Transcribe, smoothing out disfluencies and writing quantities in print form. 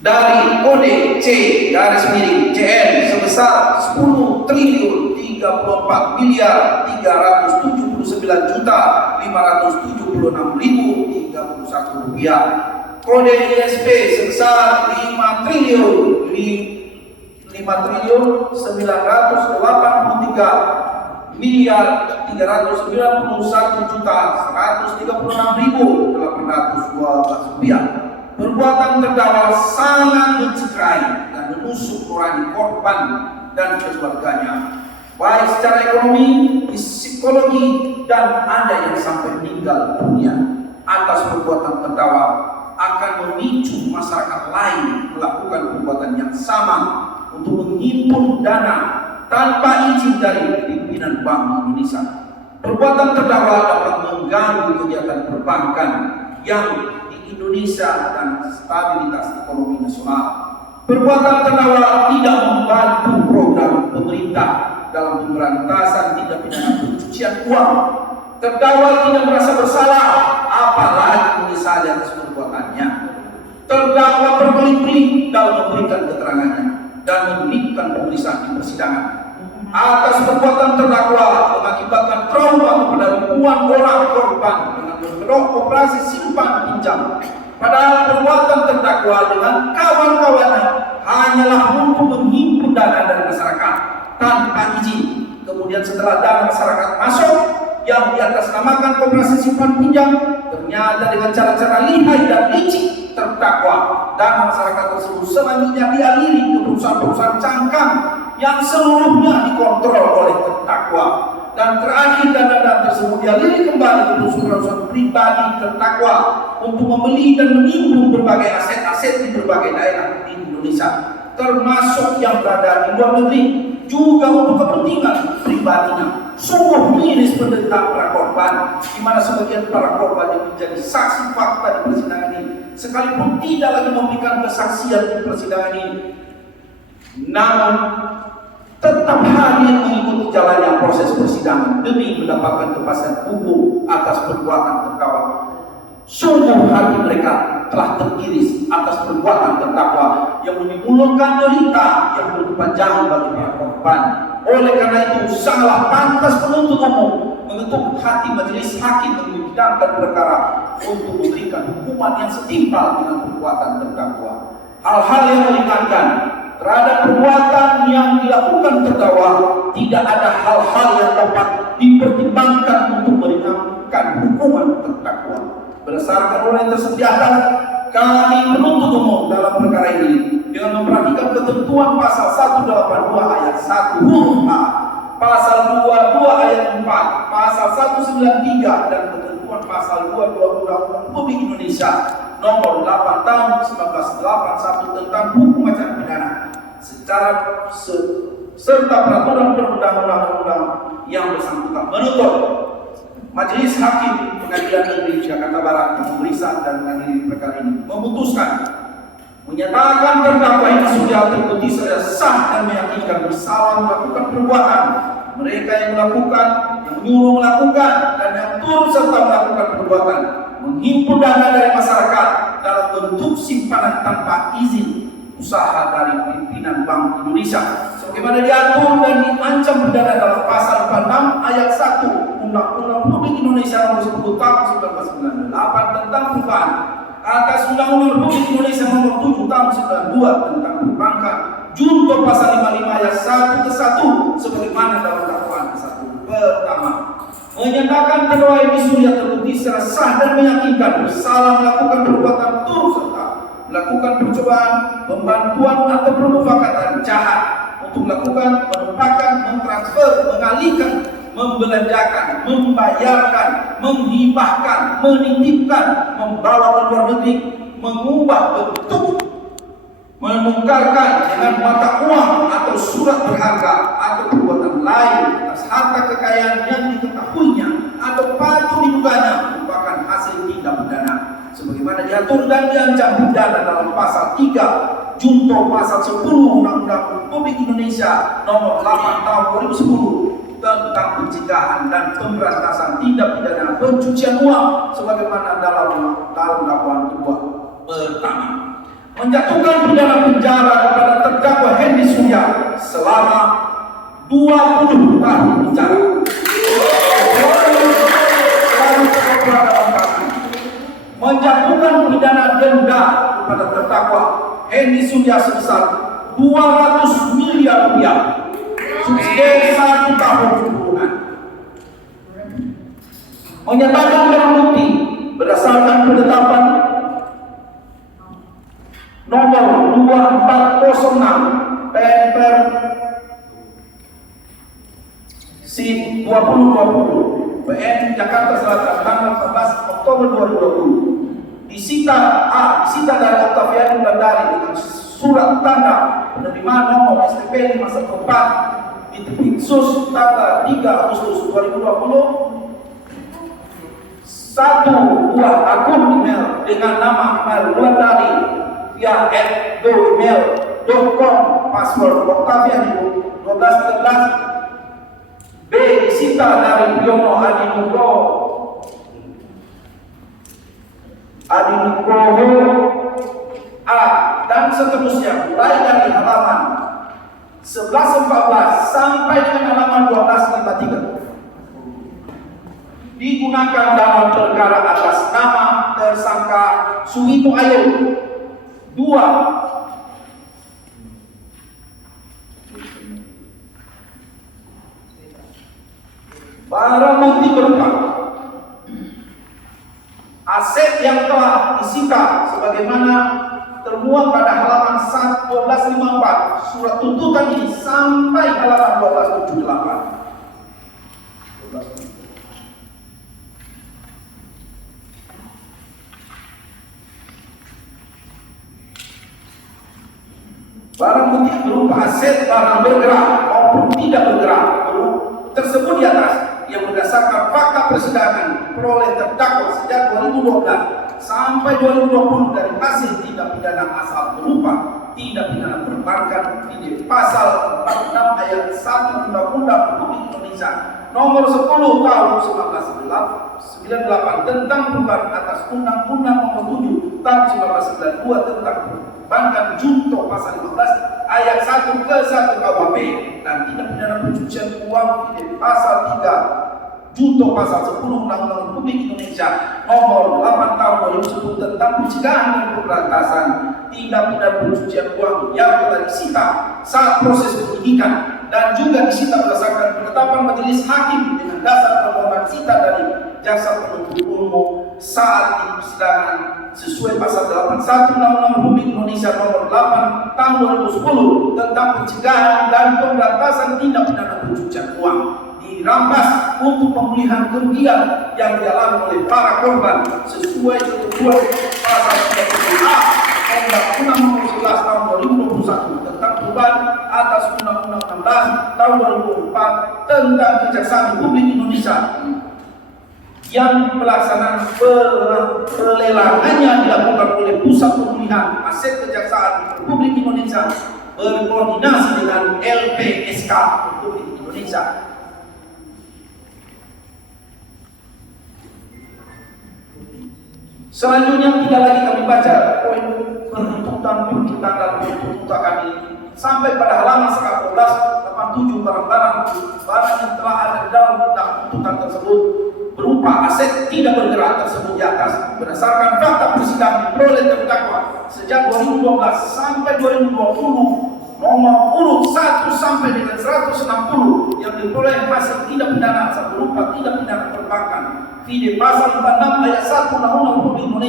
dari kode C garis miring CN sebesar 10 triliun 34 miliar 379 juta 576.031 rupiah. Kode ISP sebesar 5 triliun 983 miliar 391 juta 136.812 rupiah. Perbuatan terdakwa sangat mencederai dan menusuk nurani korban dan keluarganya, baik secara ekonomi, psikologi, dan ada yang sampai meninggal dunia. Atas perbuatan terdakwa akan memicu masyarakat lain melakukan perbuatan yang sama untuk menghimpun dana tanpa izin dari pimpinan Bank Indonesia. Perbuatan terdakwa dapat mengganggu kegiatan perbankan yang Indonesia dan stabilitas ekonomi nasional. Perbuatan terdakwa tidak membantu program pemerintah dalam pemberantasan tindak pidana pencucian uang. Terdakwa tidak merasa bersalah, apalagi menyesali atas perbuatannya. Terdakwa berbelit-belit dalam memberikan keterangannya dan memberikan pemeriksaan di persidangan. Atas perbuatan terdakwa mengakibatkan trauma kepada ribuan orang korban dengan mengedok operasi simpan pinjam. Padahal perbuatan terdakwa dengan kawan-kawannya hanyalah untuk menghimpun dana dari masyarakat tanpa izin. Kemudian setelah dana masyarakat masuk yang diatasnamakan koperasi simpan pinjam, ternyata dengan cara-cara lihai dan licik terdakwa dana masyarakat tersebut selanjutnya dialiri ke perusahaan-perusahaan cangkang yang seluruhnya dikontrol oleh terdakwa. Dan terakhir dana tersebut dialiri kembali ke perusahaan pribadi terdakwa untuk membeli dan menimbun berbagai aset-aset di berbagai daerah di Indonesia, termasuk yang berada di luar negeri, juga untuk kepentingan pribadinya. Sungguh miris penderitaan para korban, di mana sebagian para korban yang menjadi saksi fakta di persidangan ini, sekalipun tidak lagi memberikan kesaksian di persidangan ini, namun tetap hadir mengikuti jalannya proses persidangan demi mendapatkan kepastian hukum atas perbuatan terdakwa. Sungguh hati mereka telah teriris atas perbuatan terdakwa yang menimbulkan derita yang berkepanjangan bagi para korban. Oleh karena itu, sangatlah pantas penuntut umum mengetuk hati majelis hakim yang menyidangkan perkara untuk memberikan hukuman yang setimpal dengan perbuatan terdakwa. Hal-hal yang meringankan terhadap perbuatan yang dilakukan terdakwa, tidak ada hal-hal yang dapat dipertimbangkan untuk meringankan hukuman terdakwa. Berdasarkan uraian tersebut di atas, kami penuntut umum dalam perkara ini dengan memperhatikan ketentuan pasal 182 ayat 1 huruf A, pasal 22 ayat 4, pasal 193 dan ketentuan pasal 22 Undang-Undang Republik Indonesia nomor 8 tahun 1981 tentang hukum acara pidana serta peraturan perundang-undangan yang bersangkutan menuntut Majelis Hakim Pengadilan Negeri Jakarta Barat yang memeriksa dan mengadili perkara ini memutuskan menyatakan terdakwa ini sudah terbukti secara sah dan meyakinkan bersalah melakukan perbuatan. Mereka yang melakukan, yang menyuruh melakukan, dan yang turut serta melakukan perbuatan menghimpun dana dari masyarakat dalam bentuk simpanan tanpa izin usaha dari pimpinan Bank Indonesia sebagaimana diatur dan diancam pidana dalam pasal 46 ayat 1 Undang-Undang Republik Indonesia nomor 10 tahun 1998 tentang perubahan atas Undang-Undang Republik Indonesia nomor 7 tahun 92 tentang perbankan, junto pasal 55 ayat 1 ke 1 sebagaimana dalam dakwaan ke 1 pertama, menyatakan terdakwa ini sudah terbukti secara sah dan meyakinkan bersalah melakukan perbuatan turut serta melakukan percobaan, pembantuan atau permufakatan jahat untuk melakukan, menumpahkan, mentransfer, mengalihkan, membelanjakan, membayarkan, menghibahkan, menitipkan, membawa ke luar negeri, mengubah bentuk, menukarkan dengan mata uang atau surat berharga atau perbuatan lain atas harta kekayaan yang diketahuinya atau patut diduganya merupakan hasil tindak pidana sebagaimana diatur dan diancam pidana dalam pasal 3 junto pasal 10 Undang-Undang Republik Indonesia nomor 8 tahun 2010 tentang pencegahan dan pemberantasan tindak pidana pencucian uang sebagaimana dalam dakwaan kedua pertama. menjatuhkan pidana penjara kepada terdakwa Hendy Surya selama 20 tahun penjara. Menjatuhkan pidana denda kepada terdakwa Hendy Surya sebesar 200 miliar rupiah subsidi 1 tahun kurungan. Menyatakan barang bukti berdasarkan penetapan nomor 2406 PNPR SID 2020 PN Jakarta Selatan tanggal 14 Oktober 2020 disita dari Octavianus Dandari dengan surat tanda penerimaan nomor STP 514 Ditiksus tanggal 3 Agustus 2020 satu buah akun email dengan nama email Wulandari via @goemail.com password Octavianus 1213. B. Disita dari Priyono Adinugroho A dan seterusnya mulai dari halaman 1114 sampai dengan halaman 1253 digunakan dalam perkara atas nama tersangka Suwito Ayo. 2. Barang bukti berupa aset yang telah disita sebagaimana termuat pada halaman 1254 surat tuntutan ini sampai halaman 1278. Barang bukti berupa aset barang bergerak maupun tidak bergerak tersebut di atas yang berdasarkan fakta persidangan peroleh terdakwa sejak 2012 sampai 2020 dari hasil tindak pidana asal berupa tindak pidana perbankan di pasal 46 ayat 1 Undang-Undang Republik Indonesia nomor 10 tahun 1998 tentang perubahan atas Undang-Undang nomor 7 tahun 1992 tentang perbankan junto pasal 15 ayat 1 ke 1 KUHP dan tindak pidana pencucian uang di pasal 3 junto pasal 10 Undang-Undang Republik Indonesia nomor 8 tahun 2010 tentang pencegahan dan pemberantasan tindak pidana pencucian uang yang telah disita saat proses penyidikan dan juga disita berdasarkan penetapan majelis hakim dengan dasar permohonan sita dari jaksa penuntut umum saat di persidangan sesuai pasal 81 Undang-Undang Republik Indonesia nomor 8 tahun 2010 tentang pencegahan dan pemberantasan tindak pidana pencucian uang dirampas untuk pemulihan kerugian yang dialami oleh para korban sesuai ketentuan pasal 30A Undang-Undang nomor 11 tahun 2021 tentang perubahan atas Undang-Undang 16 tahun 2004 tentang Kejaksaan Republik Indonesia yang pelaksanaan pelelangannya dilakukan oleh Pusat Pemulihan Aset Kejaksaan Republik Indonesia berkoordinasi dengan LPSK Republik Indonesia. Selanjutnya tidak lagi kami baca poin penuntutan dan tuntutan kami sampai pada halaman 1187 barang-barang yang telah ada di dalam tuntutan tersebut berupa aset tidak bergerak tersebut di atas berdasarkan fakta persidangan peroleh terdakwa sejak 2012 sampai 2020 nomor urut 1 sampai dengan 160 yang diperoleh hasil tindak pidana berupa tindak pidana perbankan di pasal 46 ayat 1 Undang-Undang Republik Indonesia